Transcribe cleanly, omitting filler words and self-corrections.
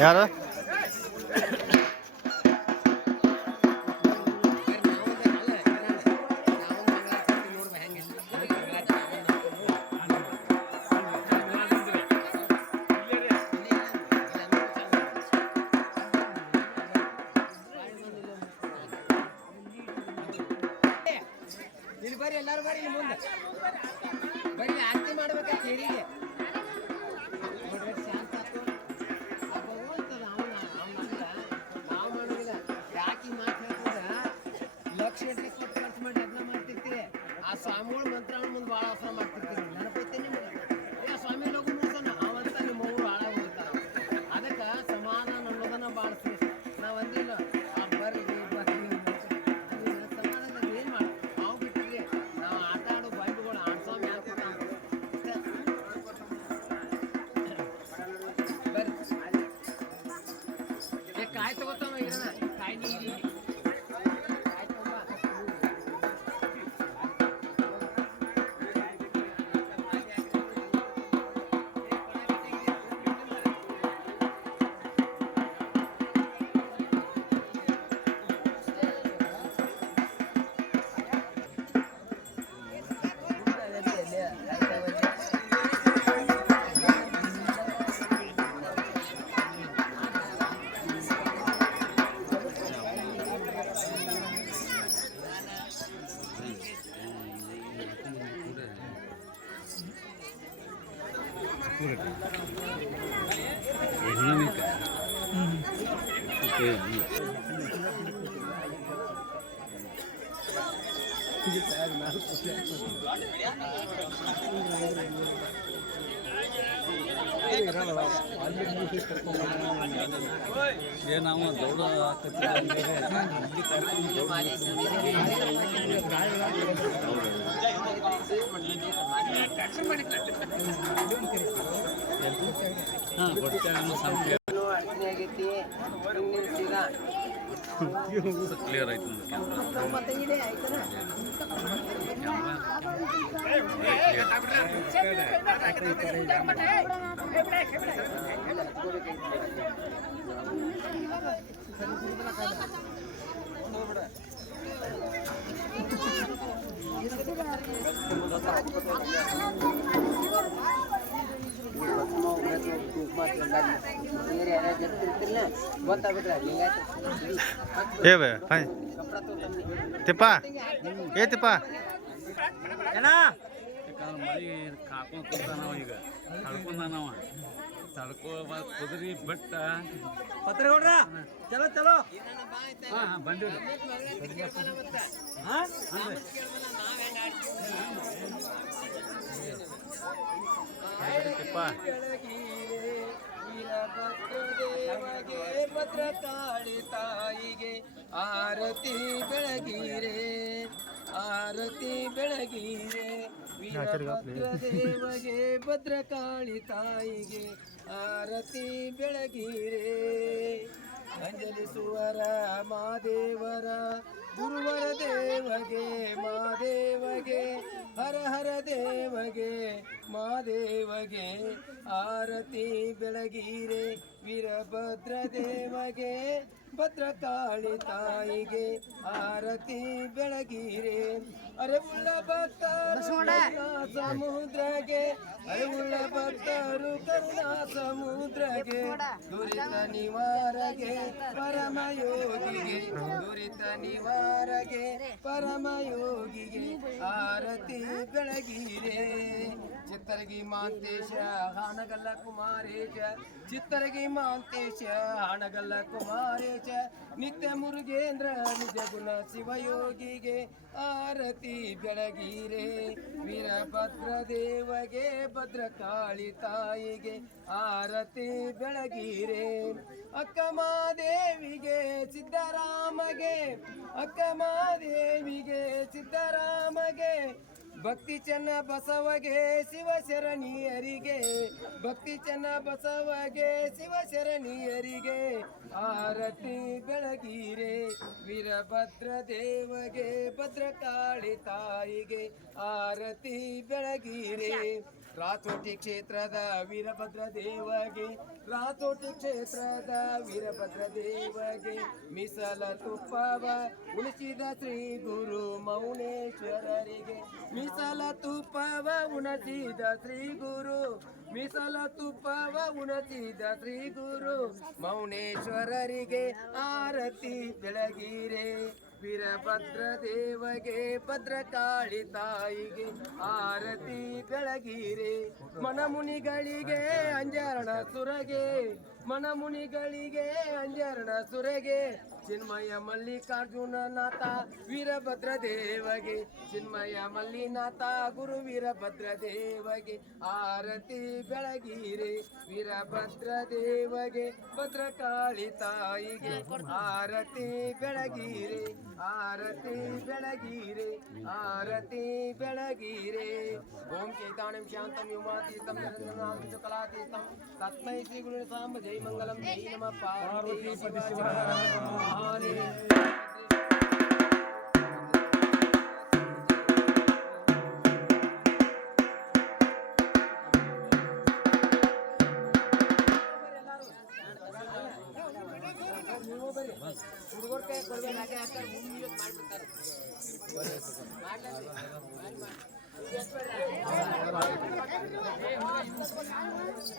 ಯಾರು ಇಲ್ಲಿ ಬರ್ರಿ, ಎಲ್ಲಾರು ಬರ್ರಿ ಇಲ್ಲಿ ಮುಂದೆ ಬರ್ರಿ. ಆರತಿ ಮಾಡ್ಬೇಕ ಕೇರಿಗೆ ಶಾಂತ ಭಗವಂತದ ನಾವು ಮಾಡೋದಿಲ್ಲ. ಯಾಕೆ ಮಾತು ಹೇಳ್ತದ ಲಕ್ಷ ಗಂಟೆ ಕೊಟ್ಟು ಖರ್ಚು ಮಾಡಿ ಅದನ್ನ ಮಾಡ್ತಿರ್ತೀರಿ. ಆ ಸ್ವಾಮಿಗಳು ಮಂತ್ರ ಮುಂದೆ ಭಾಳ ಅವಸರ ಮಾಡ್ತಿರ್ತೀರಿ. ನೆನಪೈತೆ ನಿಮ್ಗೆ? ಸ್ವಾಮಿ ಲಗು ಮುಗಿಸೋಣ ಅವಂತ ನಿಮ್ಮ ಅವರು ಹಾಳಾಗಿ ಹೋಗ್ತಾರ. ಅದಕ್ಕೆ ಸಮಾಧಾನ ಅನ್ನೋದನ್ನ ಭಾಳ ಶ್ರೇಷ್ಠ. ನಾವು ಅಂದಿಲ್ಲ ಬರ್ರಿ ಬರ್ರಿ ಸಮಾಧಾನ ಏನು ಮಾಡ ನಾವು ಬಿಟ್ಟಿರಿ. ನಾವು ಆಟ ಆಡೋ ಬಾಯ್ಗಳು ಆಡ್ಸೋ ಮ್ಯಾಲ ಬರ್ರಿ ಕಾಯಿ ತಗೋತಾವ ಇರೋಣ ಕಾಯಿ ನೀರಿ ಕಾಯಿ ತಗೊಂಬ. ನಾವು ದೌಡ ಕ್ಲಿಯರ್ ಆಯ್ತು ಏ ಹಾಯ್ ತಿಪ್ಪ ಏ ತಿಪ್ಪ ಮಳಿ ಕಾಕೊಂಡ್ ಕೂತಾನವ ಈಗ ತಡ್ಕೊಂಡಾನವ ತಡ್ಕೋ ಕುದುರಿ ಬೆಟ್ಟ ಪತ್ರಗೌಡ್ರ ಚಲೋ ಚಲೋ ಬಂದಿವ್ರಿ ತಿಪ್ಪ ಭದ್ರಕಾಳಿ ತಾಯಿಗೆ ಆರತಿ ಬೆಳಗಿರೆ ಆರತಿ ಬೆಳಗಿರೆ ವೀರಭದ್ರದೇವಗೆ ಭದ್ರಕಾಳಿ ತಾಯಿಗೆ ಆರತಿ ಬೆಳಗಿರೆ ಅಂಜಲಿಸುವರ ಮಾದೇವರ ಗುರುವರ ದೇವಗೆ ಮಾದೇವಗೆ ಹರ ಹರ ದೇವಗೆ ಮಾದೇವಗೆ ಆರತಿ ಬೆಳಗಿರೆ ವೀರಭದ್ರ ದೇವಗೆ ಭದ್ರಕಾಳಿ ತಾಯಿಗೆ ಆರತಿ ಬೆಳಗಿರೆ ಅರೆವುಳ್ಳ ಭಕ್ತರು ಸಮುದ್ರಗೆ ಅರೆವುಳ್ಳ ಭಕ್ತರು ಕರುಣಾ ಸಮುದ್ರಗೆ ದುರಿತ ನಿವಾರಗೆ ಪರಮಯೋಗಿಗೆ ದುರಿತ ನಿವಾರಗೆ ಪರಮಯೋಗಿಗೆ ಆರತಿ ಬೆಳಗಿರೆ ಚಿತ್ತರಗಿ ಮಾಂತೇಶ ಹಾನಗಲ್ಲ ಕುಮಾರೇಶ ಚಿತ್ತರಗಿ ಮಾಂತೇಶ ಹಾನಗಲ್ಲ ಕುಮಾರೇಶ ನಿತ್ಯ ಮುರುಗೇಂದ್ರ ನಿಜ ಗುಣ ಶಿವಯೋಗಿಗೆ ಆರತಿ ಬೆಳಗಿರೆ ವೀರಭದ್ರ ದೇವಗೆ ಭದ್ರಕಾಳಿ ತಾಯಿಗೆ ಆರತಿ ಬೆಳಗಿರೆ ಅಕ್ಕ ಮಾದೇವಿಗೆ ಸಿದ್ದರಾಮಗೆ ಅಕ್ಕ ಮಾದೇವಿಗೆ ಸಿದ್ದರಾಮಗೆ ಭಕ್ತಿ ಚೆನ್ನ ಬಸವಗೆ ಶಿವ ಶರಣೀಯರಿಗೆ ಭಕ್ತಿ ಚೆನ್ನ ಬಸವಗೆ ಶಿವ ಶರಣೀಯರಿಗೆ ಆರತಿ ಬೆಳಗೀರೆ ವೀರಭದ್ರ ದೇವಗೆ ಭದ್ರಕಾಳಿ ತಾಯಿಗೆ ಆರತಿ ಬೆಳಗೀರೆ ರಾತೋಟಿ ಕ್ಷೇತ್ರದ ವೀರಭದ್ರ ದೇವಗೆ ರಾತೋಟಿ ಕ್ಷೇತ್ರದ ವೀರಭದ್ರ ದೇವಗೆ ಮೀಸಲ ತುಪ್ಪವ ಉಣಿಸಿದ ಶ್ರೀ ಗುರು ಮೌನೇಶ್ವರರಿಗೆ ಮೀಸಲ ತುಪ್ಪವ ಉಣಿಸಿದ ಶ್ರೀ ಗುರು ಮೀಸಲ ತುಪ್ಪವ ಉಣಿಸಿದ ಶ್ರೀ ಗುರು ಮೌನೇಶ್ವರರಿಗೆ ಆರತಿ ಬೆಳಗೀರೆ ವೀರಭದ್ರ ದೇವಗೆ ಭದ್ರಕಾಳಿ ತಾಯಿಗೆ ಆರತಿ ಬೆಳಗೀರೆ ಮನಮುನಿಗಳಿಗೆ ಅಂಜರಣ ಸುರಗೆ ಮನಮುನಿಗಳಿಗೆ ಅಂಜರಣ ಸುರಗೆ ಚಿನ್ಮಯ ಮಲ್ಲಿಕಾರ್ಜುನ ನಾಥ ವೀರಭದ್ರ ದೇವಗೆ ಚಿನ್ಮಯ ಮಲ್ಲಿನಾಥ ಗುರು ವೀರಭದ್ರ ದೇವಗೆ ಆರತಿ ಬೆಳಗೀರೆ ವೀರಭದ್ರ ದೇವಗೆ ಭದ್ರಕಾಳಿ ತಾಯಿಗೆ ಆರತಿ ಬೆಳಗೀರೆ ಆರತಿ ಬೆಳಗೀರೆ ಆರತಿ ಬೆಳಗೀರೆ ಓಂ ಚೈತಾನ್ಯಂ ಶಾಂತಂ ಯುಮಾತೀತಂ ನಿರಂಜನಾಂ ಕಲಾತೀತಂ ತಸ್ಮೈ ಶ್ರೀ ಗುರು ಸಾಂಬ ಜೈ ಮಂಗಲಂ ಜೈ ನಮಃ ಪಾರ್ವತಿ ಹುಡುಗರ ಕೈ ಕೊಡ್ಬೇಕು ಹಾಗೆ ಹಾಕ್ತಾರೆ ಮುಂದೆ ಮಾಡ್ಬಿಡ್ತಾರೆ ಮಾಡ್ಲಿ